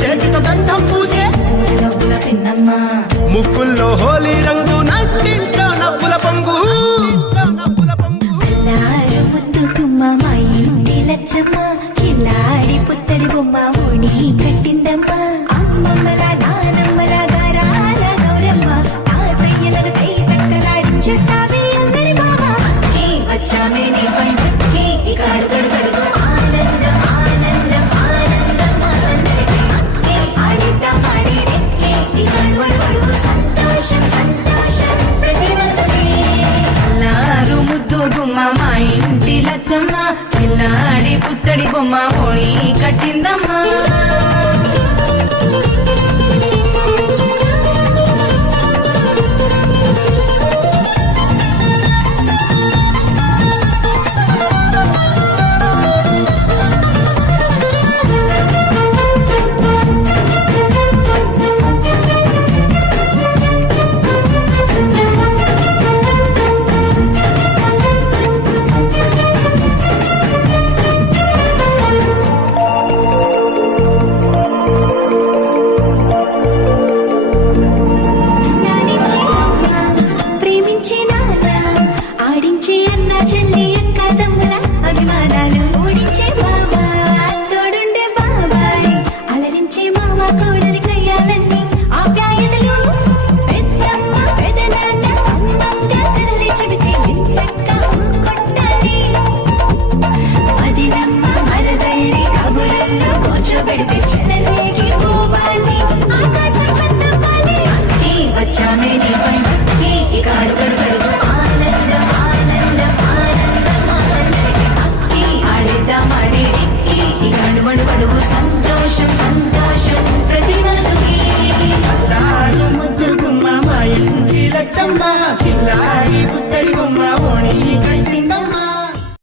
చేతితో దండం పూసే ముక్కుల్లో హోలీ రంగు నట్టింట్లో నవ్వుల పొంగు మా ఇంటి లచ్చమ్మ కిల్లాడి పుత్తడి బొమ్మ ఓణి కట్టిందమ్మా అమ్మమ్మల నానమ్మల గారాల గౌరమ్మ తాతయ్యలను కై తట్టలాడించేస్తావే అందరి బావ వచ్చామే నీ పండుగకి ఇక అడుగడుగడుగు ఆనందం ఆనందం ఆనందం ఆనందం ఆడిద్దాం ఆడేడే ఇక అడుగడుగడుగు సంతోషం సంతోషం ప్రతిరోజుకి అల్లారు ముద్దు గుమ్మ మా ఇంటి లచ్చమ్మ పిల్లాడి పుత్తడి బొమ్మ ఓణి కట్టిందమ్మా పెడితే చెలరేగి పోవాలి ఆకాశం హద్దువాలి వచ్చామే నీ పండుగకి ఇక అడుగడుగడుగు ఆనందం ఆనందం ఆనందం ఆనందం అక్కి ఆడేద్దాం ఆడేడిక్కి ఇక అడుగడుగడుగు సంతోషం సంతోషం